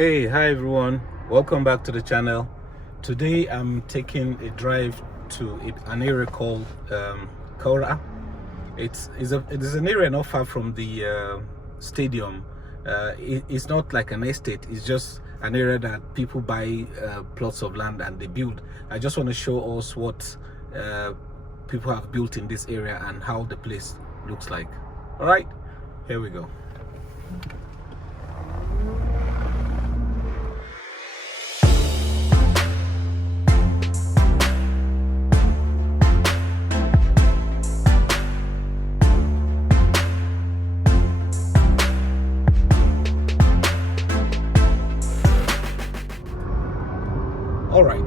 Hi everyone, welcome back to the channel. Today I'm taking a drive to an area called KAURA. It is an area not far from the stadium. It's not like an estate, it's just an area that people buy plots of land and they build. I just want to show us what people have built in this area and how the place looks like. All right, here we go. All right,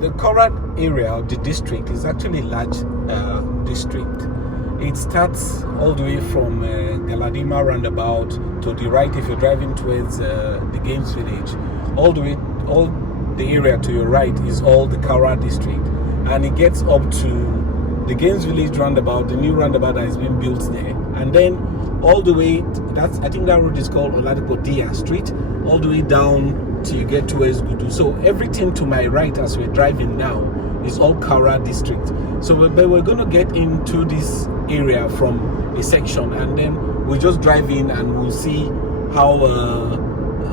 the Korra area of the district is actually a large district. It starts all the way from Galadima roundabout to the right if you're driving towards the Games Village. All the area to your right is all the KAURA district, and it gets up to the Games Village roundabout, the new roundabout that has been built there, and then all the way. I think that road is called Oladipo Street, all the way down till you get towards Gudu. So everything to my right as we're driving now is all KAURA district. So we're going to get into this area from a section, and then we'll just drive in and we'll see how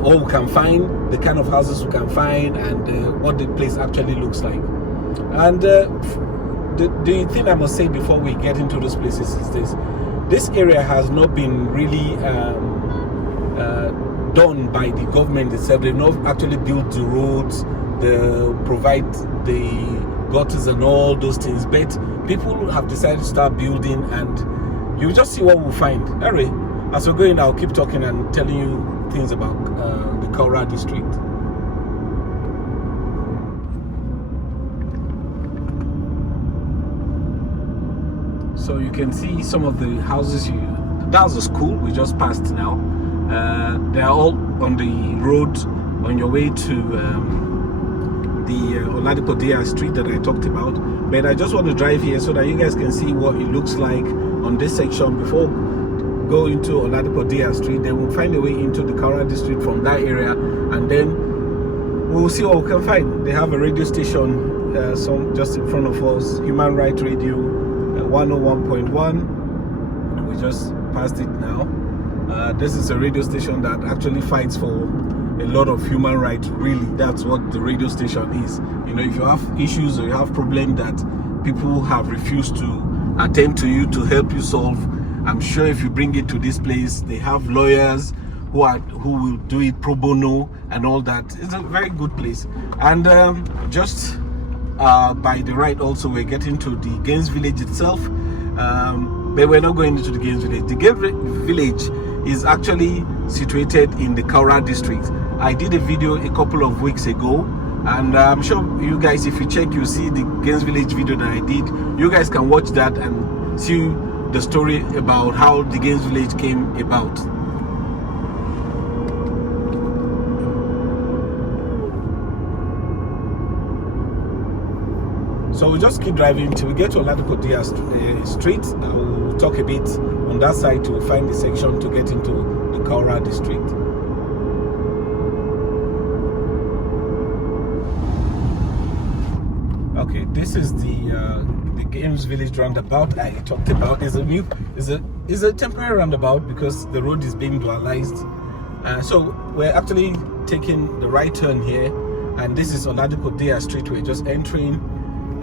what we can find, the kind of houses we can find, and what the place actually looks like. And the thing I must say before we get into those places is this area has not been really done by the government itself. They've not actually built the roads, they provide the gutters and all those things, but people have decided to start building, and you just see what we'll find. Anyway, as we're going, I'll keep talking and telling you things about the KAURA district. So you can see some of the houses. That's the school we just passed now. They are all on the road on your way to the Oladipo Street that I talked about. But I just want to drive here so that you guys can see what it looks like on this section before going to Oladipo Street. Then we'll find a way into the KAURA district from that area, and then we'll see what we can find. They have a radio station just in front of us, Human Rights Radio 101.1. We just passed it now. This is a radio station that actually fights for a lot of human rights. Really, that's what the radio station is. You know, if you have issues or you have problems that people have refused to attend to you to help you solve, I'm sure if you bring it to this place, they have lawyers who will do it pro bono and all that. It's a very good place. And just by the right also, we're getting to the Games Village itself, but we're not going into the Games Village. The Games Village is actually situated in the KAURA district. I did a video a couple of weeks ago, and I'm sure you guys, if you check, you see the Games Village video that I did. You guys can watch that and see the story about how the Games Village came about. So we just keep driving till we get to Oladipo Street. We'll talk a bit on that side to find the section to get into the KAURA district. Okay, this is the Games Village roundabout I talked about. It's a temporary roundabout because the road is being dualized. So we're actually taking the right turn here, and this is Oladipo Street. We're just entering.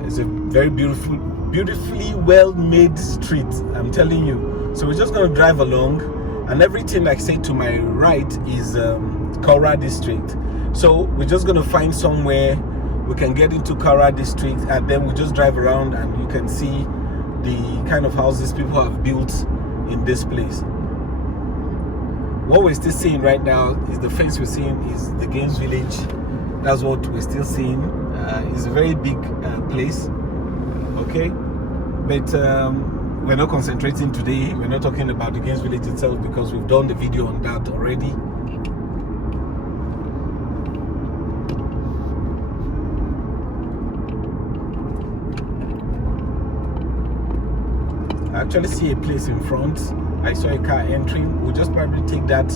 It's a very beautifully well-made street, I'm telling you. So we're just going to drive along, and everything like I said to my right is KAURA district. So we're just going to find somewhere we can get into KAURA district, and then we just drive around and you can see the kind of houses people have built in this place. What we're still seeing right now is the fence we're seeing is the Games Village. That's what we're still seeing. It's a very big place, okay, but we're not concentrating today. We're not talking about the Games Village itself because we've done the video on that already. I actually see a place in front. I saw a car entering. We'll just probably take that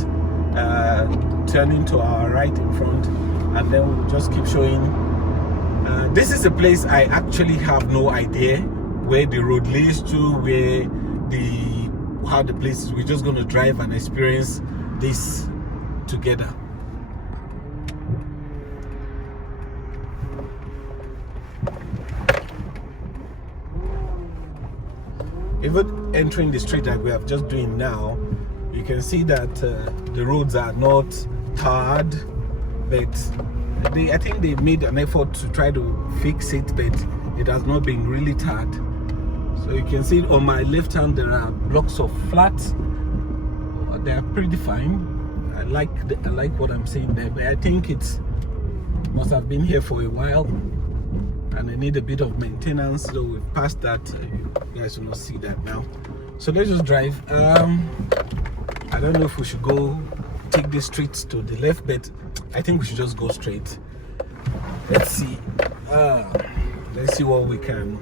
turning to our right in front, and then we'll just keep showing. This is a place I actually have no idea where the road leads to, how the place is. We're just going to drive and experience this together. Even entering the street like we are just doing now, you can see that the roads are not tarred, but I think they made an effort to try to fix it, but it has not been really tarred. So you can see on my left hand there are blocks of flats. They are pretty fine. I like what I'm saying there, but I think it must have been here for a while, and I need a bit of maintenance. So we've passed that. You guys will not see that now. So let's just drive. I don't know if we should take the streets to the left, but I think we should just go straight. Let's see. Let's see what we can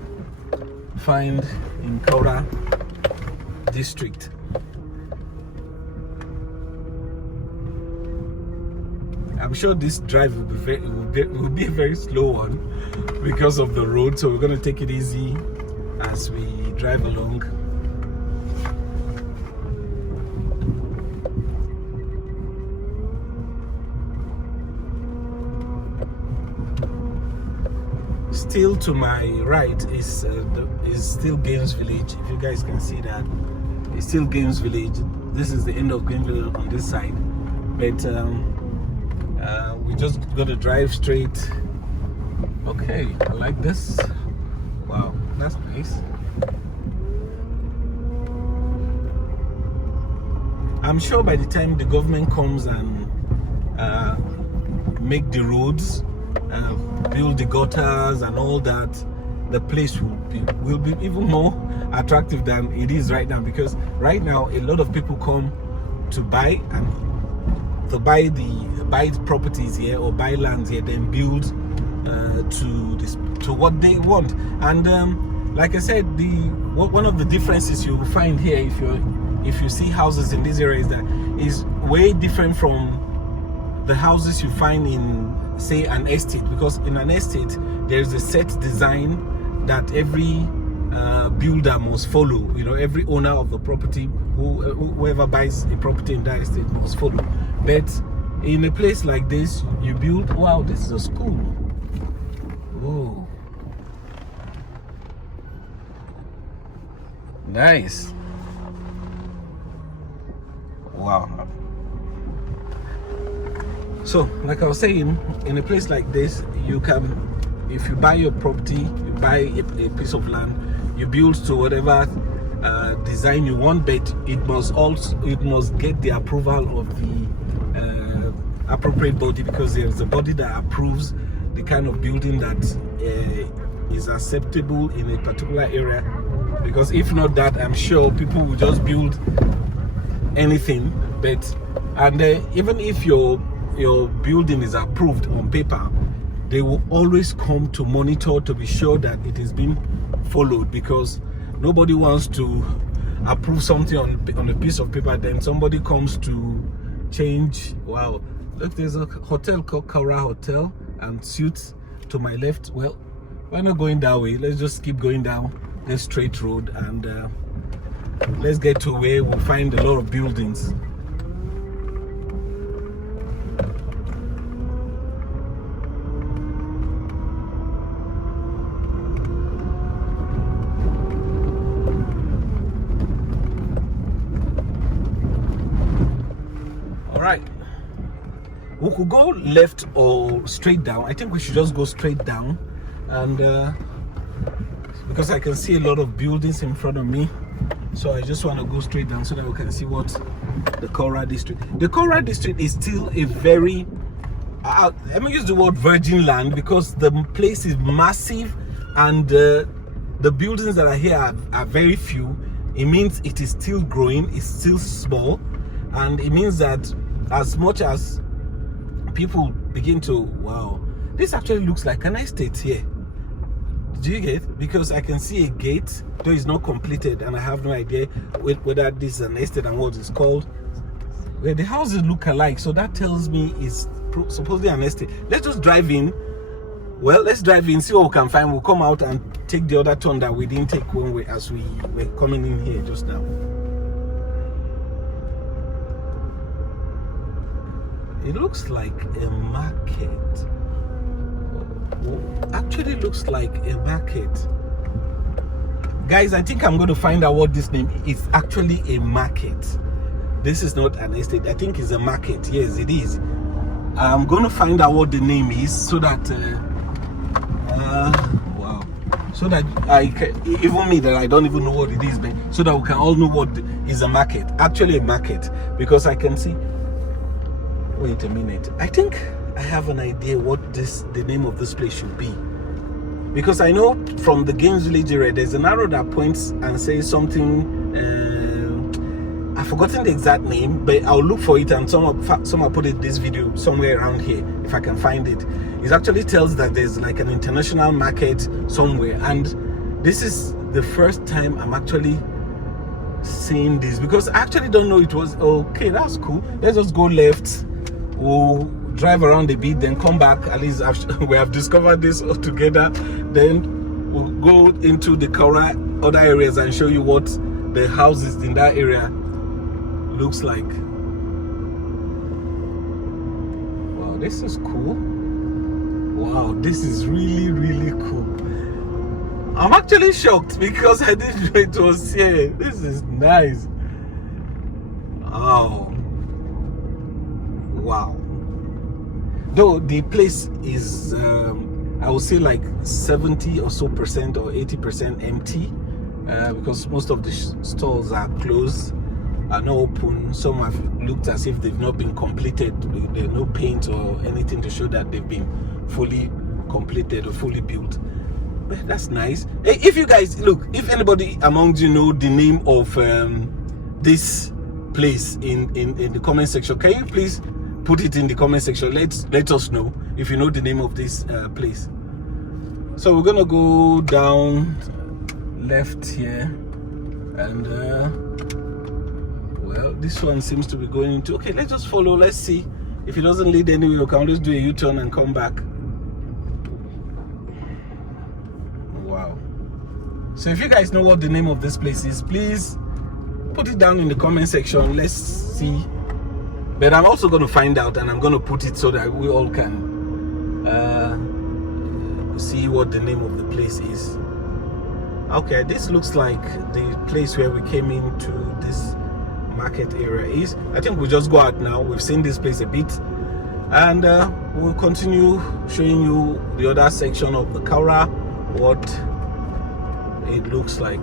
find in KAURA district. I'm sure this drive will be a very slow one because of the road, so we're going to take it easy as we drive along. Still to my right is still Games Village. If you guys can see that, it's still Games Village. This is the end of Games Village on this side, but we just gotta drive straight. Okay, I like this. Wow, that's nice. I'm sure by the time the government comes and make the roads, build the gutters and all that, the place will be even more attractive than it is right now, because right now a lot of people come to buy properties here or buy lands here, then build to what they want. And like I said, one of the differences you will find here if you see houses in this area is way different from the houses you find in, say, an estate, because in an estate there is a set design that every builder must follow. You know, every owner of the property, whoever buys a property in that estate must follow. But in a place like this, you build. Wow, this is a school. Oh, nice. Wow. So, like I was saying, in a place like this, you can, if you buy your property, you buy a piece of land, you build to whatever design you want, but it must get the approval of the appropriate body, because there's a body that approves the kind of building that is acceptable in a particular area. Because if not that, I'm sure people will just build anything. But even if your building is approved on paper, they will always come to monitor to be sure that it is being followed, because nobody wants to approve something on a piece of paper, then somebody comes to change. Wow, look, there's a hotel called KAURA Hotel and Suites to my left. Well, we're not going that way. Let's just keep going down this straight road, and let's get to where we'll find a lot of buildings. Right, we could go left or straight down. I think we should just go straight down, and because I can see a lot of buildings in front of me, so I just want to go straight down so that we can see what the KAURA district. The KAURA district is still a very I'm gonna use the word virgin land, because the place is massive and the buildings that are here are very few. It means it is still growing, it's still small, and it means that as much as people begin to, wow, this actually looks like an estate here. Do you get? Because I can see a gate, though it's not completed, and I have no idea whether this is an estate and what it's called. Where the houses look alike, so that tells me it's supposedly an estate. Let's just drive in. Well, let's drive in, see what we can find. We'll come out and take the other turn that we didn't take when we were coming in here just now. It looks like a market. Actually looks like a market. Guys, I think I'm going to find out what this name is. Actually a market. This is not an estate. I think it's a market. Yes, it is. I'm going to find out what the name is so that wow, so that I can, even me that I don't even know what it is, but so that we can all know what is a market. Actually a market, because I can see. Wait a minute. I think I have an idea what the name of this place should be, because I know from the Games Village area there's an arrow that points and says something. I've forgotten the exact name, but I'll look for it and someone put it this video somewhere around here if I can find it. It actually tells that there's like an international market somewhere, and this is the first time I'm actually seeing this, because I actually don't know it was. Okay, that's cool. Let's just go left. We'll drive around a bit, then come back. At least we have discovered this all together. Then we'll go into the KAURA other areas and show you what the houses in that area looks like. Wow, this is cool. Wow, this is really, really cool. I'm actually shocked because I didn't know it was here. This is nice. Oh. Wow. Though the place is, I would say like 70 or so percent or 80% empty, because most of the stalls are closed, are not open. Some have looked as if they've not been completed. There's no paint or anything to show that they've been fully completed or fully built. But that's nice. Hey, if you guys look, if anybody among you know the name of this place in the comment section, can you please put it in the comment section? Let us know if you know the name of this place. So we're gonna go down left here, and well, this one seems to be going into. Okay, let's just follow. Let's see if it doesn't lead anywhere. We can always do a U-turn and come back. Wow. So if you guys know what the name of this place is, please put it down in the comment section. Let's see. But I'm also going to find out, and I'm going to put it so that we all can see what the name of the place is. Okay, this looks like the place where we came into this market area is. I think we'll just go out now. We've seen this place a bit, and we'll continue showing you the other section of the KAURA, what it looks like.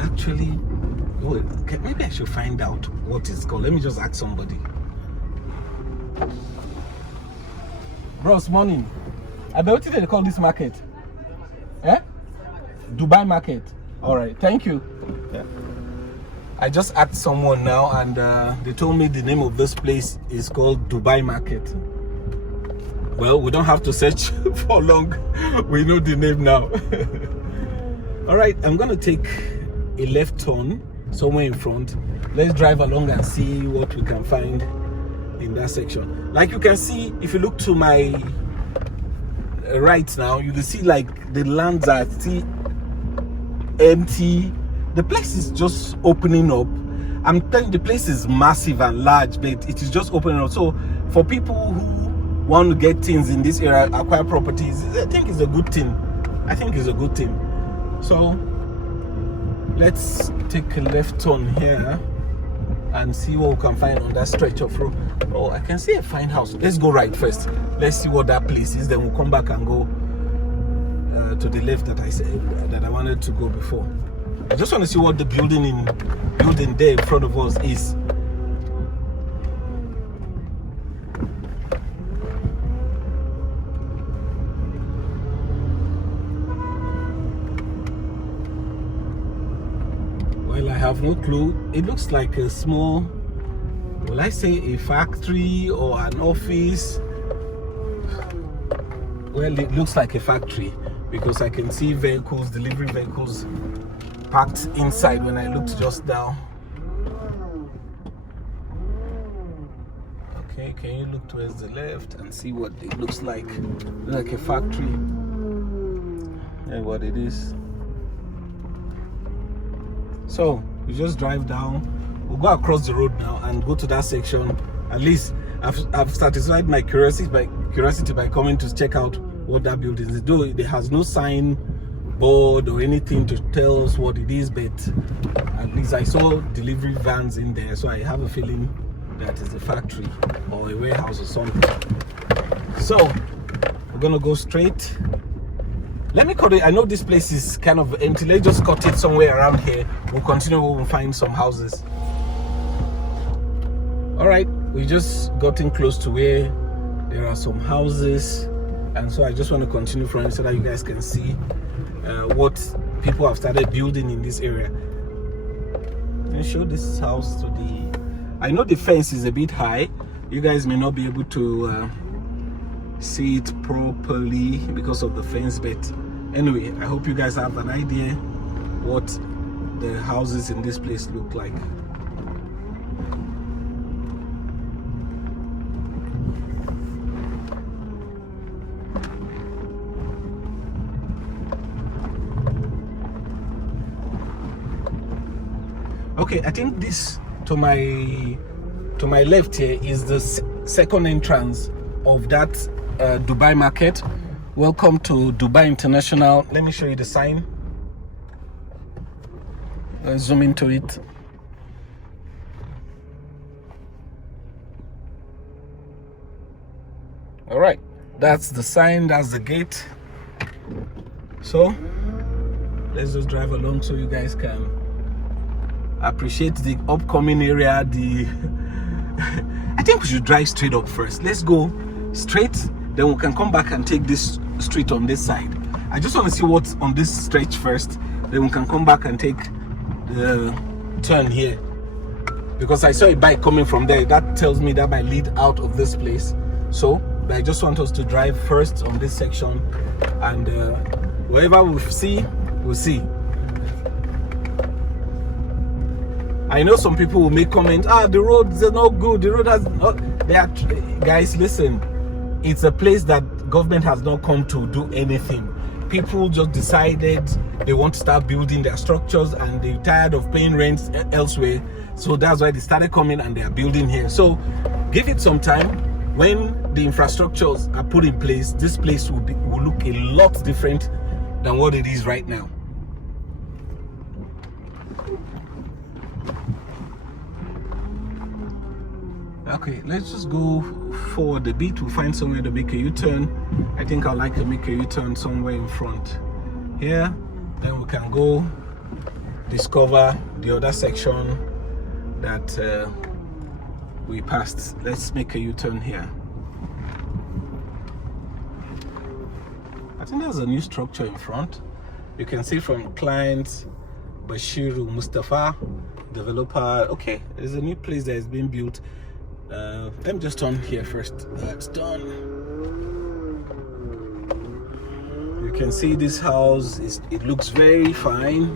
Actually, okay, maybe I should find out what it's called. Let me just ask somebody. Bros, morning. I bet what they call this market? Eh? Dubai market. All right, thank you. Yeah. I just asked someone now, and they told me the name of this place is called Dubai Market. Well, we don't have to search for long. We know the name now. All right, I'm gonna take a left turn somewhere in front. Let's drive along and see what we can find in that section. Like you can see, if you look to my right now, you can see like the lands are still empty. The place is just opening up. I'm telling you, the place is massive and large, but it is just opening up. So for people who want to get things in this area, acquire properties, I think it's a good thing. I think it's a good thing. So let's take a left turn here and see what we can find on that stretch of road. Oh, I can see a fine house. Let's go right first. Let's see what that place is. Then we'll come back and go to the left that I said that I wanted to go before. I just want to see what the building there in front of us is. Well, I have no clue. It looks like a small, will I say a factory or an office? well, it looks like a factory because I can see vehicles, delivery vehicles parked inside when I looked just now. Okay, can you look towards the left and see what it looks like a factory and what it is. So we just drive down. We'll go across the road now and go to that section. At least I've satisfied my curiosity by coming to check out what that building is. Though it has no sign board or anything to tell us what it is, but at least I saw delivery vans in there, so I have a feeling that is a factory or a warehouse or something. So we're gonna go straight. Let me cut it. I know this place is kind of empty. Let's just cut it somewhere around here. We'll continue. We'll find some houses. All right, we just gotten close to where there are some houses, and so I just want to continue from so that you guys can see what people have started building in this area. Let me show this house to the. I know the fence is a bit high. You guys may not be able to see it properly because of the fence, but anyway, I hope you guys have an idea what the houses in this place look like. Okay, I think this to my left here is the second entrance of that Dubai market. Welcome to Dubai International. Let me show you the sign. Let's zoom into it. All right, that's the sign, that's the gate. So let's just drive along so you guys can appreciate the upcoming area. I think we should drive straight up first. Let's go straight, then we can come back and take this street on this side. I just want to see what's on this stretch first, then we can come back and take the turn here, because I saw a bike coming from there. That tells me that might lead out of this place. So but I just want us to drive first on this section, and whatever we see, we'll see. I know some people will make comments, the roads are not good, the road has not, guys, listen, it's a place that government has not come to do anything. People just decided they want to start building their structures and they're tired of paying rent elsewhere, so that's why they started coming and they are building here. So give it some time. When the infrastructures are put in place, this place will look a lot different than what it is right now. Okay, let's just go forward a bit. We'll find somewhere to make a U-turn. I think I'd like to make a U-turn somewhere in front here. Then we can go discover the other section that we passed. Let's make a U-turn here. I think there's a new structure in front. You can see from client Bashiru Mustafa, developer. Okay, there's a new place that is being built. Let me just turn here first. That's done. You can see this house it looks very fine.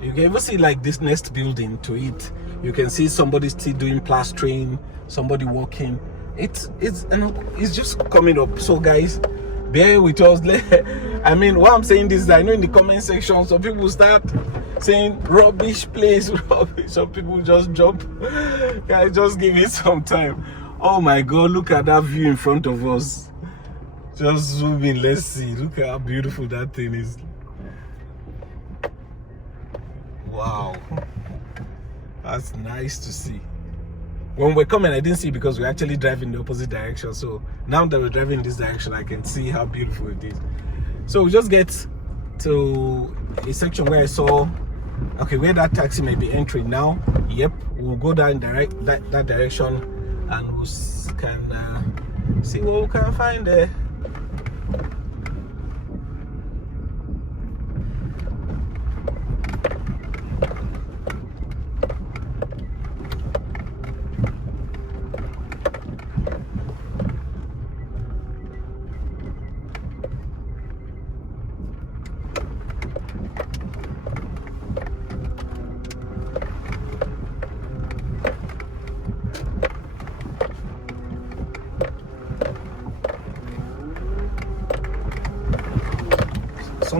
You can even see like this next building to it. You can see somebody still doing plastering, somebody walking. It's just coming up. So guys, bear with us. I mean, what I'm saying is that I know in the comment section some people start saying rubbish place, rubbish. Some people just jump. Guys, just give it some time. Oh my god, look at that view in front of us. Just zoom in, let's see. Look at how beautiful that thing is. Wow, that's nice to see. When we're coming, I didn't see because we're actually driving the opposite direction. So now that we're driving this direction, I can see how beautiful it is. So we just get to a section where I saw, okay, where that taxi may be entering now. Yep, we'll go down that direction, and we can see what we can find there.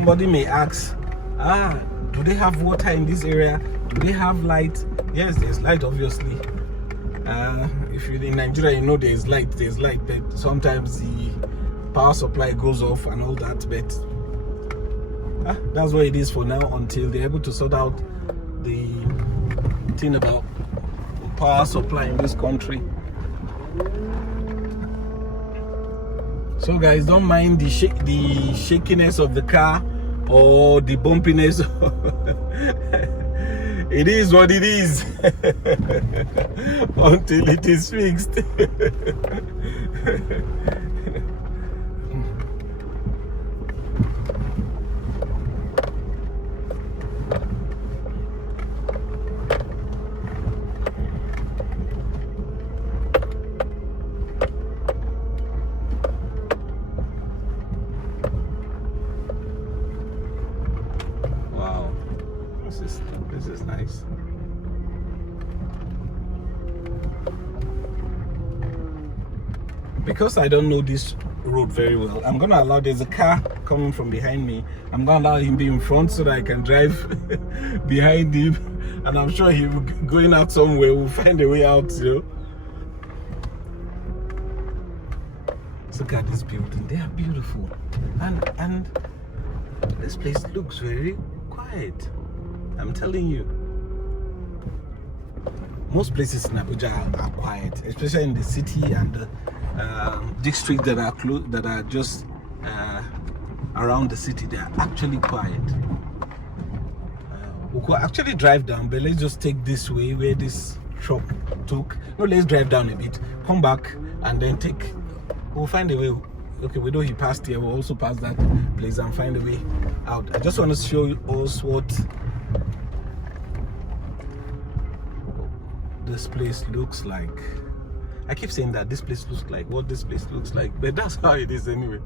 somebody may ask, do they have water in this area? Do they have light? Yes, there's light, obviously. If you're in Nigeria, you know there's light, but sometimes the power supply goes off and all that, but that's what it is for now, until they're able to sort out the thing about power supply in this country. So guys, don't mind the shakiness of the car or the bumpiness. It is what it is until it is fixed. Wow, this is nice. Because I don't know this road very well, I'm gonna allow, there's a car coming from behind me, I'm gonna allow him to be in front so that I can drive behind him, and I'm sure he'll be going out somewhere. We'll find a way out, you know. Look at this building, they are beautiful, and this place looks very quiet. I'm telling you, most places in Abuja are quiet, especially in the city and the districts that are that are just around the city. They are actually quiet. We could actually drive down, but let's just take this way where this truck took. No, let's drive down a bit, come back, and then take. We'll find a way. Okay, we know he passed here. We'll also pass that place and find a way out. I just want to show us what this place looks like. I keep saying that this place looks like what this place looks like, but that's how it is anyway.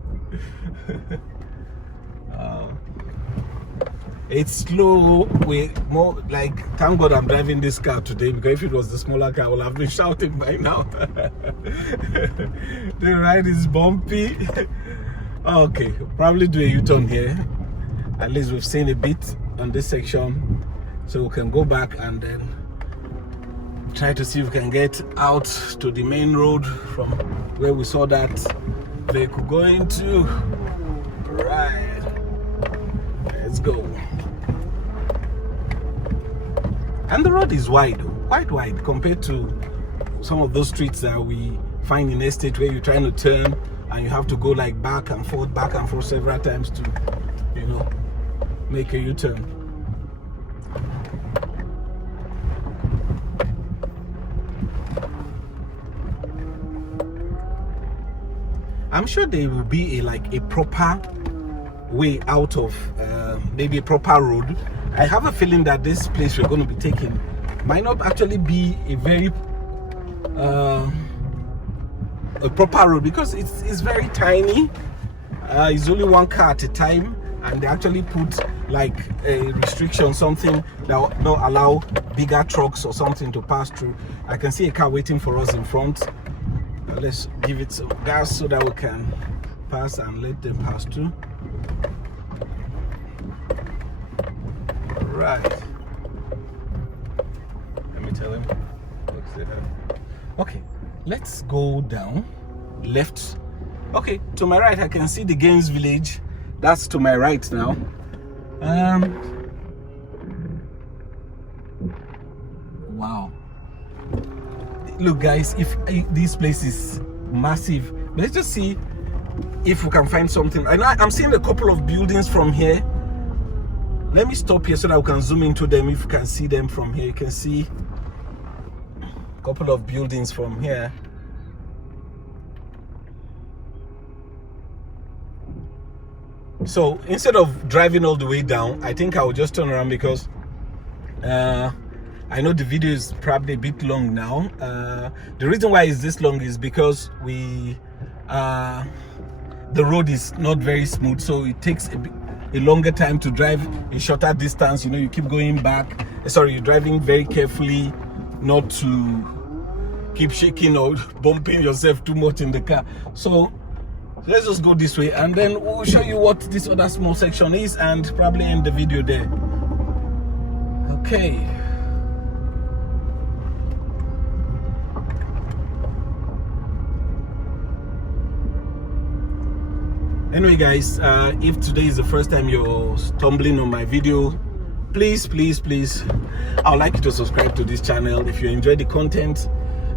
It's slow, more like, thank God I'm driving this car today, because if it was the smaller car, I would have been shouting by now. The ride is bumpy. Okay, probably do a U-turn here. At least we've seen a bit on this section, so we can go back and then try to see if we can get out to the main road from where we saw that vehicle going to. Right, let's go. And the road is wide, quite wide, compared to some of those streets that we find in estate where you're trying to turn and you have to go like back and forth several times to, you know, make a U-turn. I'm sure there will be a proper way out of maybe a proper road. I have a feeling that this place we're going to be taking might not actually be a very a proper road, because it's very tiny. It's only one car at a time, and they actually put like a restriction, something that will not allow bigger trucks or something to pass through. I can see a car waiting for us in front. Let's give it some gas so that we can pass and let them pass through. Right. Let me tell him. Okay, let's go down left. Okay, to my right I can see the Games Village. That's to my right now. Wow. Look guys, if this place is massive, let's just see if we can find something. I'm seeing a couple of buildings from here. Let me stop here so that we can zoom into them. If you can see them from here, you can see a couple of buildings from here. So instead of driving all the way down, I think I will just turn around, because I know the video is probably a bit long now. The reason why it's this long is because the road is not very smooth, so it takes a longer time to drive a shorter distance. You know, you keep going back. Sorry, you're driving very carefully, not to keep shaking or bumping yourself too much in the car. So So let's just go this way, and then we'll show you what this other small section is, and probably end the video there. Okay. Anyway, guys, if today is the first time you're stumbling on my video, please I would like you to subscribe to this channel if you enjoy the content.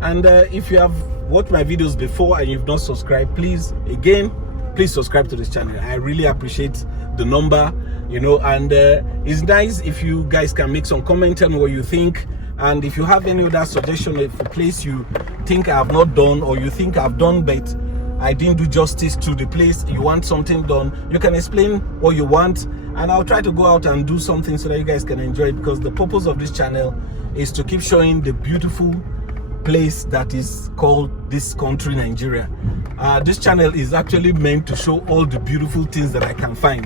And if you have watched my videos before and you've not subscribed, please subscribe to this channel. I really appreciate the number, you know, and it's nice if you guys can make some comment, tell me what you think. And if you have any other suggestion of a place you think I have not done, or you think I've done but I didn't do justice to the place, you want something done, you can explain what you want, and I'll try to go out and do something so that you guys can enjoy it, because the purpose of this channel is to keep showing the beautiful place that is called this country, Nigeria. This channel is actually meant to show all the beautiful things that I can find,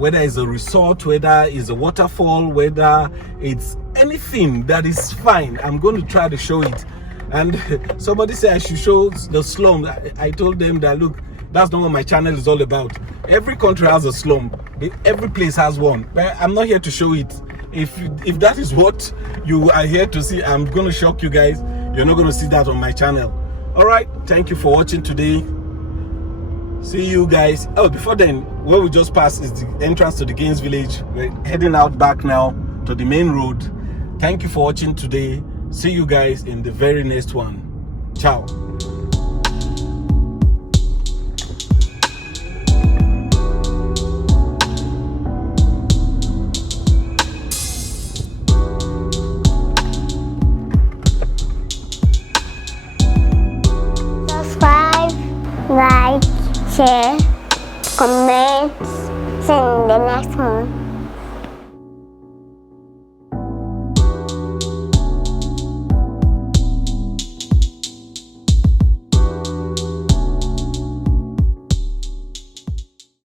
whether it's a resort, whether it's a waterfall, whether it's anything that is fine. I'm going to try to show it. And somebody said I should show the slum. I told them that, look, that's not what my channel is all about. Every country has a slum. Every place has one. But I'm not here to show it. If that is what you are here to see, I'm going to shock you guys. You're not going to see that on my channel. All right. Thank you for watching today. See you guys. Oh, before then, where we just passed is the entrance to the Gaines Village. We're heading out back now to the main road. Thank you for watching today. See you guys in the very next one. Ciao. Subscribe, like, share, comment. See you in the next one.